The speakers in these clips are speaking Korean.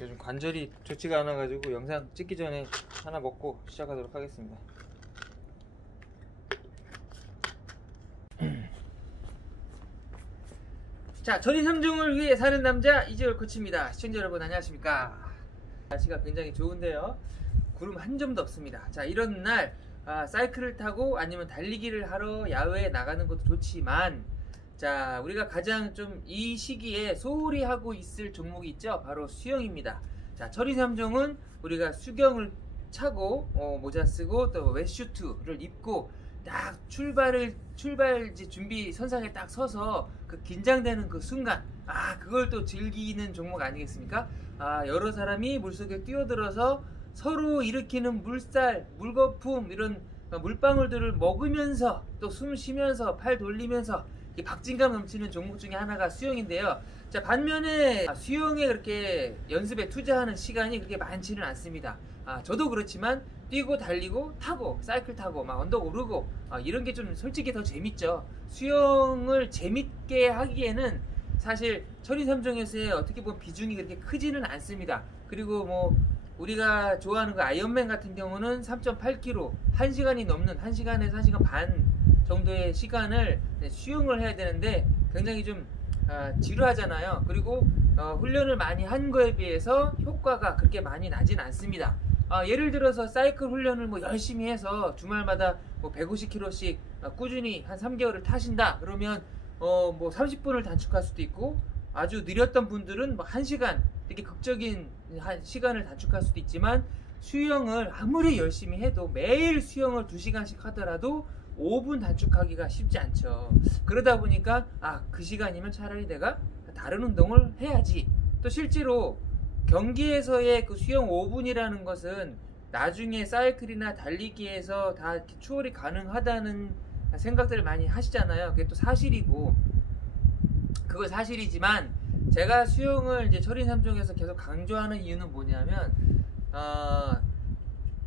요즘 관절이 좋지가 않아 가지고 영상 찍기 전에 하나 먹고 시작하도록 하겠습니다. 자, 전인 3종을 위해 사는 남자 이재열 코치입니다. 시청자 여러분 안녕하십니까? 날씨가 굉장히 좋은데요, 구름 한 점도 없습니다. 자, 이런 날 사이클을 타고 아니면 달리기를 하러 야외에 나가는 것도 좋지만, 자, 우리가 가장 좀 이 시기에 소홀히 하고 있을 종목이 있죠. 바로 수영입니다. 자, 철인 3종은 우리가 수경을 차고 모자 쓰고 또 웨트슈트를 입고 딱 출발 준비 선상에 딱 서서 그 긴장되는 그 순간, 그걸 또 즐기는 종목 아니겠습니까? 여러 사람이 물속에 뛰어들어서 서로 일으키는 물살, 물거품, 이런 물방울들을 먹으면서 또 숨 쉬면서 팔 돌리면서 박진감 넘치는 종목 중에 하나가 수영인데요. 자, 반면에 수영에 그렇게 연습에 투자하는 시간이 그렇게 많지는 않습니다. 저도 그렇지만 뛰고 달리고 타고 사이클 타고 막 언덕 오르고 이런 게 좀 솔직히 더 재밌죠. 수영을 재밌게 하기에는 사실 철인 3종에서의 어떻게 보면 비중이 그렇게 크지는 않습니다. 그리고 뭐 우리가 좋아하는 그 아이언맨 같은 경우는 3.8km 1시간이 넘는 1시간에서 1시간 반 정도의 시간을 수영을 해야 되는데 굉장히 좀 지루하잖아요. 그리고 훈련을 많이 한 거에 비해서 효과가 그렇게 많이 나진 않습니다. 예를 들어서 사이클 훈련을 뭐 열심히 해서 주말마다 뭐 150km씩 꾸준히 한 3개월을 타신다 그러면 뭐 30분을 단축할 수도 있고, 아주 느렸던 분들은 뭐 1시간 이렇게 극적인 시간을 단축할 수도 있지만, 수영을 아무리 열심히 해도 매일 수영을 2시간씩 하더라도 5분 단축하기가 쉽지 않죠. 그러다 보니까 그 시간이면 차라리 내가 다른 운동을 해야지. 또 실제로 경기에서의 그 수영 5분이라는 것은 나중에 사이클이나 달리기에서 다 이렇게 추월이 가능하다는 생각들을 많이 하시잖아요. 그게 또 사실이고, 그거 사실이지만 제가 수영을 이제 철인 3종에서 계속 강조하는 이유는 뭐냐면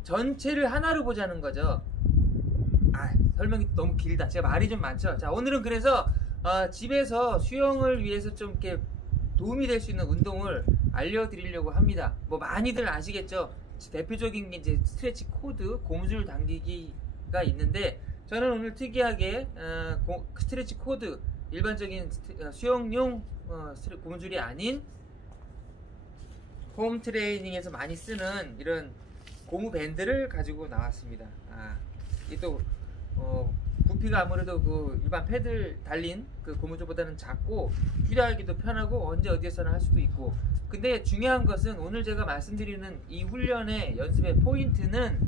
전체를 하나로 보자는 거죠. 설명이 너무 길다. 제가 말이 좀 많죠. 자, 오늘은 그래서 집에서 수영을 위해서 좀 이렇게 도움이 될 수 있는 운동을 알려드리려고 합니다. 뭐 많이들 아시겠죠. 대표적인 게 이제 스트레치 코드, 고무줄 당기기가 있는데, 저는 오늘 특이하게 스트레치 코드, 일반적인 수영용 고무줄이 아닌 홈 트레이닝에서 많이 쓰는 이런 고무 밴드를 가지고 나왔습니다. 이게 또 부피가 아무래도 그 일반 패들 달린 그 고무줄보다는 작고 휴대하기도 편하고 언제 어디에서나 할 수도 있고. 근데 중요한 것은 오늘 제가 말씀드리는 이 훈련의 연습의 포인트는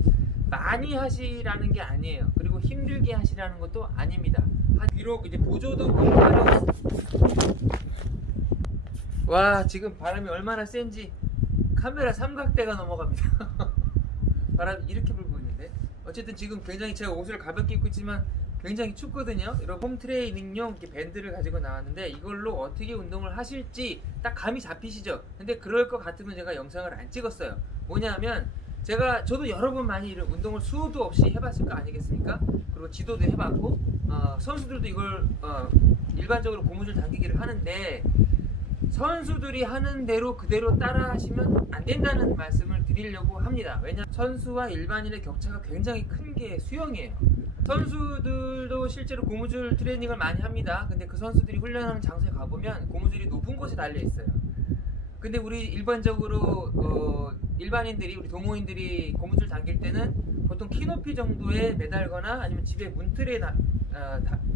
많이 하시라는 게 아니에요. 그리고 힘들게 하시라는 것도 아닙니다. 비록 이제 보조도 공부하려고, 와, 지금 바람이 얼마나 센지 카메라 삼각대가 넘어갑니다. 바람이 이렇게 불고 있는데, 어쨌든 지금 굉장히 제가 옷을 가볍게 입고 있지만 굉장히 춥거든요. 이런 홈 트레이닝용 이렇게 밴드를 가지고 나왔는데, 이걸로 어떻게 운동을 하실지 딱 감이 잡히시죠? 근데 그럴 것 같으면 제가 영상을 안 찍었어요. 뭐냐면 저도 여러 번 많이 이런 운동을 수도 없이 해봤을 거 아니겠습니까? 그리고 지도도 해봤고, 선수들도 이걸 일반적으로 고무줄 당기기를 하는데, 선수들이 하는 대로 그대로 따라 하시면 안 된다는 말씀을 드리려고 합니다. 왜냐하면 선수와 일반인의 격차가 굉장히 큰 게 수영이에요. 선수들도 실제로 고무줄 트레이닝을 많이 합니다. 근데 그 선수들이 훈련하는 장소에 가보면 고무줄이 높은 곳에 달려 있어요. 근데 우리 일반적으로 일반인들이, 우리 동호인들이 고무줄 당길 때는 보통 키 높이 정도에 매달거나 아니면 집에 문틀에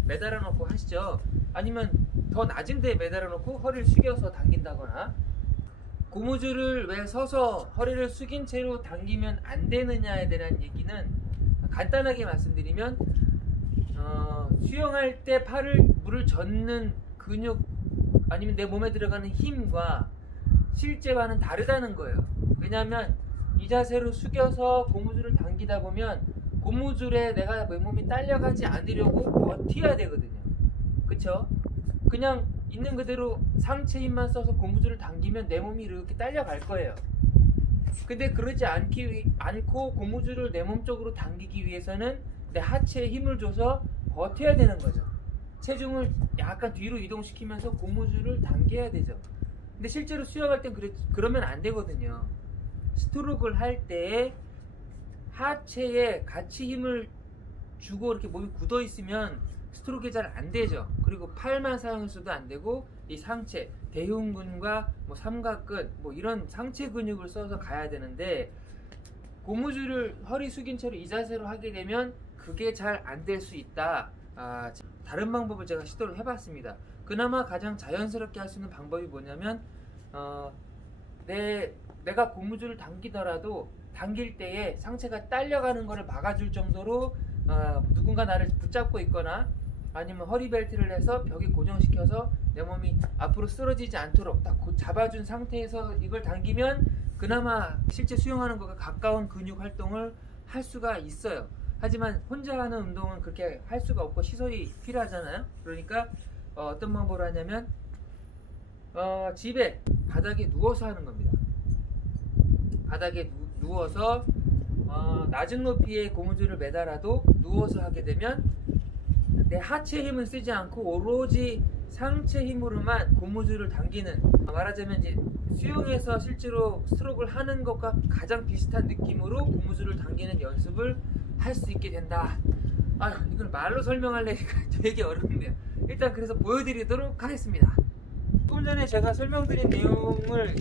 매달아 놓고 하시죠. 아니면 더 낮은 데에 매달아 놓고 허리를 숙여서 당긴다거나. 고무줄을 왜 서서 허리를 숙인 채로 당기면 안 되느냐에 대한 얘기는 간단하게 말씀드리면, 수영할 때 물을 젓는 근육 아니면 내 몸에 들어가는 힘과 실제와는 다르다는 거예요. 왜냐하면 이 자세로 숙여서 고무줄을 당기다 보면 고무줄에 내가 내 몸이 딸려가지 않으려고 버텨야 되거든요. 그쵸? 그냥 있는 그대로 상체 힘만 써서 고무줄을 당기면 내 몸이 이렇게 딸려갈 거예요. 근데 그러지 않고 고무줄을 내 몸 쪽으로 당기기 위해서는 내 하체에 힘을 줘서 버텨야 되는 거죠. 체중을 약간 뒤로 이동시키면서 고무줄을 당겨야 되죠. 근데 실제로 수영할 땐 그러면 안 되거든요. 스트로크를 할 때 하체에 같이 힘을 주고 이렇게 몸이 굳어 있으면 스트로크가 잘 안 되죠. 그리고 팔만 사용해서도 안 되고 이 상체, 대흉근과 뭐 삼각근 뭐 이런 상체 근육을 써서 가야 되는데 고무줄을 허리 숙인 채로 이 자세로 하게 되면 그게 잘 안 될 수 있다. 다른 방법을 제가 시도를 해봤습니다. 그나마 가장 자연스럽게 할 수 있는 방법이 뭐냐면 내가 고무줄을 당기더라도 당길 때에 상체가 딸려가는 것을 막아줄 정도로 누군가 나를 붙잡고 있거나 아니면 허리벨트를 해서 벽에 고정시켜서 내 몸이 앞으로 쓰러지지 않도록 딱 잡아준 상태에서 이걸 당기면 그나마 실제 수영하는 것과 가까운 근육 활동을 할 수가 있어요. 하지만 혼자 하는 운동은 그렇게 할 수가 없고 시설이 필요하잖아요. 그러니까 어떤 방법을 하냐면 집에 바닥에 누워서 하는 겁니다. 바닥에 누워서 낮은 높이의 고무줄을 매달아도 누워서 하게 되면 내 하체 힘은 쓰지 않고 오로지 상체 힘으로만 고무줄을 당기는, 말하자면 이제 수영에서 실제로 스트로크를 하는 것과 가장 비슷한 느낌으로 고무줄을 당기는 연습을 할 수 있게 된다. 이걸 말로 설명하려니까 되게 어렵네요. 일단 그래서 보여드리도록 하겠습니다. 조금 전에 제가 설명드린 내용을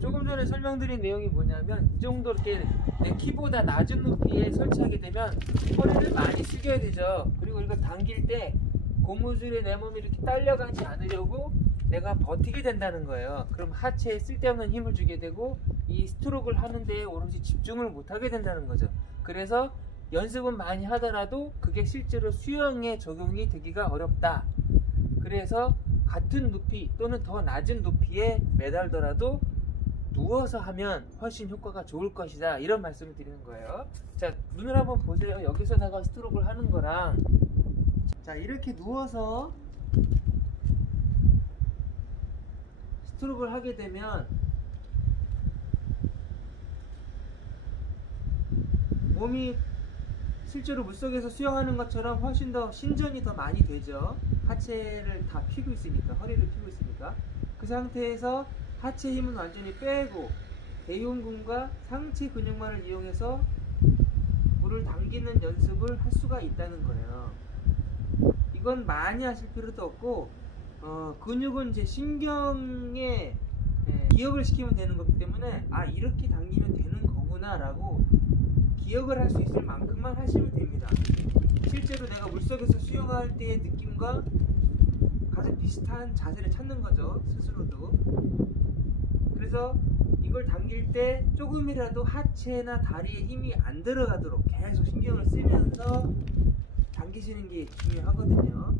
조금 전에 설명드린 내용이 뭐냐면 이 정도 이렇게 내 키보다 낮은 높이에 설치하게 되면 허리를 많이 숙여야 되죠. 그리고 이걸 당길 때 고무줄에 내 몸이 이렇게 딸려가지 않으려고 내가 버티게 된다는 거예요. 그럼 하체에 쓸데없는 힘을 주게 되고 이 스트로크를 하는 데에 오로지 집중을 못하게 된다는 거죠. 그래서 연습은 많이 하더라도 그게 실제로 수영에 적용이 되기가 어렵다. 그래서 같은 높이 또는 더 낮은 높이에 매달더라도 누워서 하면 훨씬 효과가 좋을 것이다, 이런 말씀을 드리는 거예요. 자, 눈을 한번 보세요. 여기서 내가 스트로크를 하는 거랑, 자, 이렇게 누워서 스트로크를 하게 되면 몸이 실제로 물속에서 수영하는 것처럼 훨씬 더 신전이 더 많이 되죠. 하체를 다 펴고 있으니까, 허리를 펴고 있으니까. 그 상태에서 하체 힘은 완전히 빼고 대흉근과 상체 근육만을 이용해서 물을 당기는 연습을 할 수가 있다는 거예요. 이건 많이 하실 필요도 없고 근육은 이제 신경에 기억을 시키면 되는 거기 때문에 이렇게 당기면 되는 거구나 라고 기억을 할 수 있을 만큼만 하시면 됩니다. 실제로 내가 물속에서 수영할 때의 느낌과 가장 비슷한 자세를 찾는 거죠, 스스로도. 그래서 이걸 당길 때 조금이라도 하체나 다리에 힘이 안 들어가도록 계속 신경을 쓰면서 당기시는 게 중요하거든요.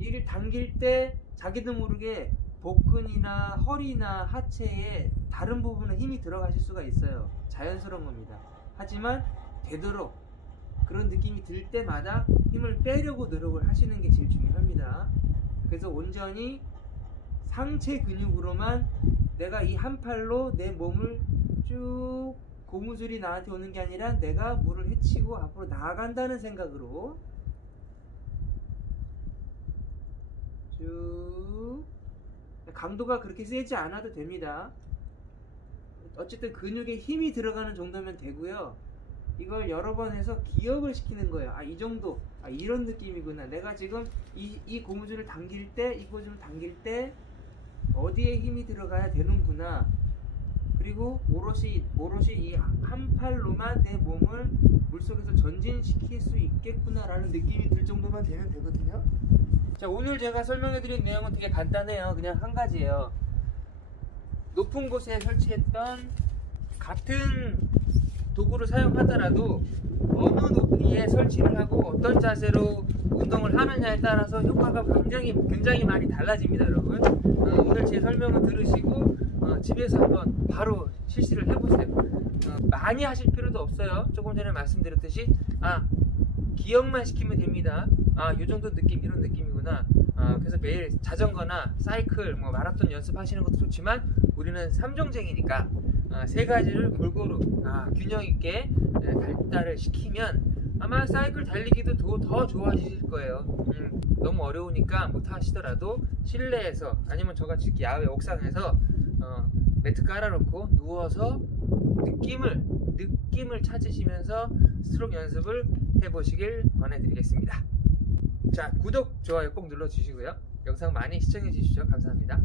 이를 당길 때 자기도 모르게 복근이나 허리나 하체에 다른 부분에 힘이 들어가실 수가 있어요. 자연스러운 겁니다. 하지만 되도록 그런 느낌이 들 때마다 힘을 빼려고 노력을 하시는 게 제일 중요합니다. 그래서 온전히 상체 근육으로만 내가 이 한 팔로 내 몸을 쭉, 고무줄이 나한테 오는 게 아니라 내가 물을 헤치고 앞으로 나아간다는 생각으로 쭉, 강도가 그렇게 세지 않아도 됩니다. 어쨌든 근육에 힘이 들어가는 정도면 되고요. 이걸 여러 번 해서 기억을 시키는 거예요. 이 정도, 이런 느낌이구나. 내가 지금 이 고무줄을 당길 때, 이 고무줄을 당길 때 어디에 힘이 들어가야 되는구나. 그리고 오롯이 이 한 팔로만 내 몸을 물속에서 전진시킬 수 있겠구나 라는 느낌이 들 정도만 되면 되거든요. 자, 오늘 제가 설명해드린 내용은 되게 간단해요. 그냥 한 가지예요. 높은 곳에 설치했던 같은 도구를 사용하더라도 어느 높이에 설치를 하고 어떤 자세로 운동을 하느냐에 따라서 효과가 굉장히 많이 달라집니다, 여러분. 오늘 제 설명을 들으시고 집에서 한번 바로 실시를 해보세요. 많이 하실 필요도 없어요. 조금 전에 말씀드렸듯이 기억만 시키면 됩니다. 요 정도 느낌, 이런 느낌이구나. 그래서 매일 자전거나 사이클, 마라톤 연습하시는 것도 좋지만 우리는 삼종쟁이니까 세 가지를 골고루 균형 있게 발달을 시키면 아마 사이클 달리기도 더 좋아지실 거예요. 너무 어려우니까 못 하시더라도 실내에서 아니면 저같이 야외 옥상에서 매트 깔아놓고 누워서 느낌을 찾으시면서 스트로크 연습을 해보시길 권해드리겠습니다. 자, 구독, 좋아요 꼭 눌러주시고요. 영상 많이 시청해 주십시오. 감사합니다.